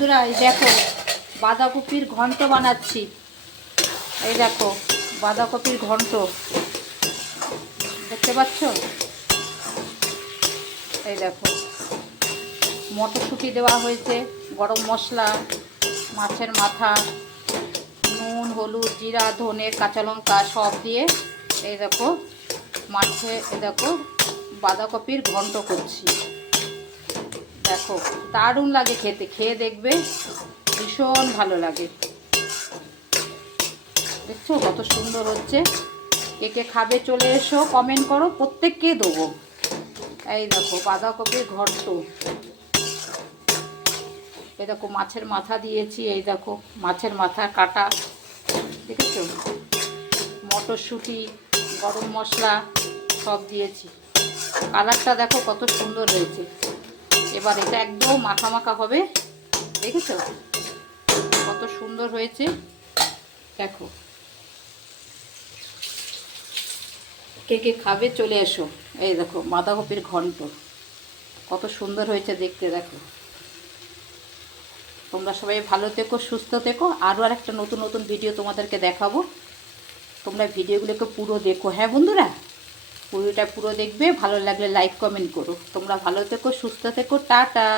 বন্ধুরা এই দেখো বাঁধাকপির ঘন্ট বানাচ্ছি। এই দেখো বাঁধাকপির ঘন্ট দেখতে পাচ্ছ। এই দেখো মটরশুঁটি দেওয়া হয়েছে, গরম মশলা, মাছের মাথা, নুন, হলুদ, জিরা, ধনে, কাঁচা লঙ্কা সব দিয়ে এই দেখো এই দেখো বাঁধাকপির ঘন্ট করছি। দেখো দারুণ লাগে খেতে, খেয়ে দেখবে ভীষণ ভালো লাগে। দেখছো কত সুন্দর হচ্ছে। কে কে খাবে চলে এসো, কমেন্ট করো, প্রত্যেককে দেবো। এই দেখো বাঁধাকপির ঘন্ট। এই দেখো মাছের মাথা দিয়েছি, এই দেখো মাছের মাথা কাটা, দেখেছো, মটরশুঁটি, গরম মশলা সব দিয়েছি। কালারটা দেখো কত সুন্দর হয়েছে। এবার এটা একদম মাখা মাখা হবে, দেখেছো কত সুন্দর হয়েছে। দেখো কে কে খাবে চলে এসো। এই দেখো বাঁধাকপির ঘন্ট কত সুন্দর হয়েছে দেখতে। দেখো তোমরা সবাই ভালো থেকো, সুস্থ থেকো। আরও একটা নতুন নতুন ভিডিও তোমাদেরকে দেখাবো। তোমরা ভিডিওগুলোকে পুরো দেখো। হ্যাঁ বন্ধুরা, পুরোটা পুরো দেখবে। ভালো লাগলে লাইক কমেন্ট করো। তোমরা ভালো থেকো, সুস্থ থেকো, টাটা।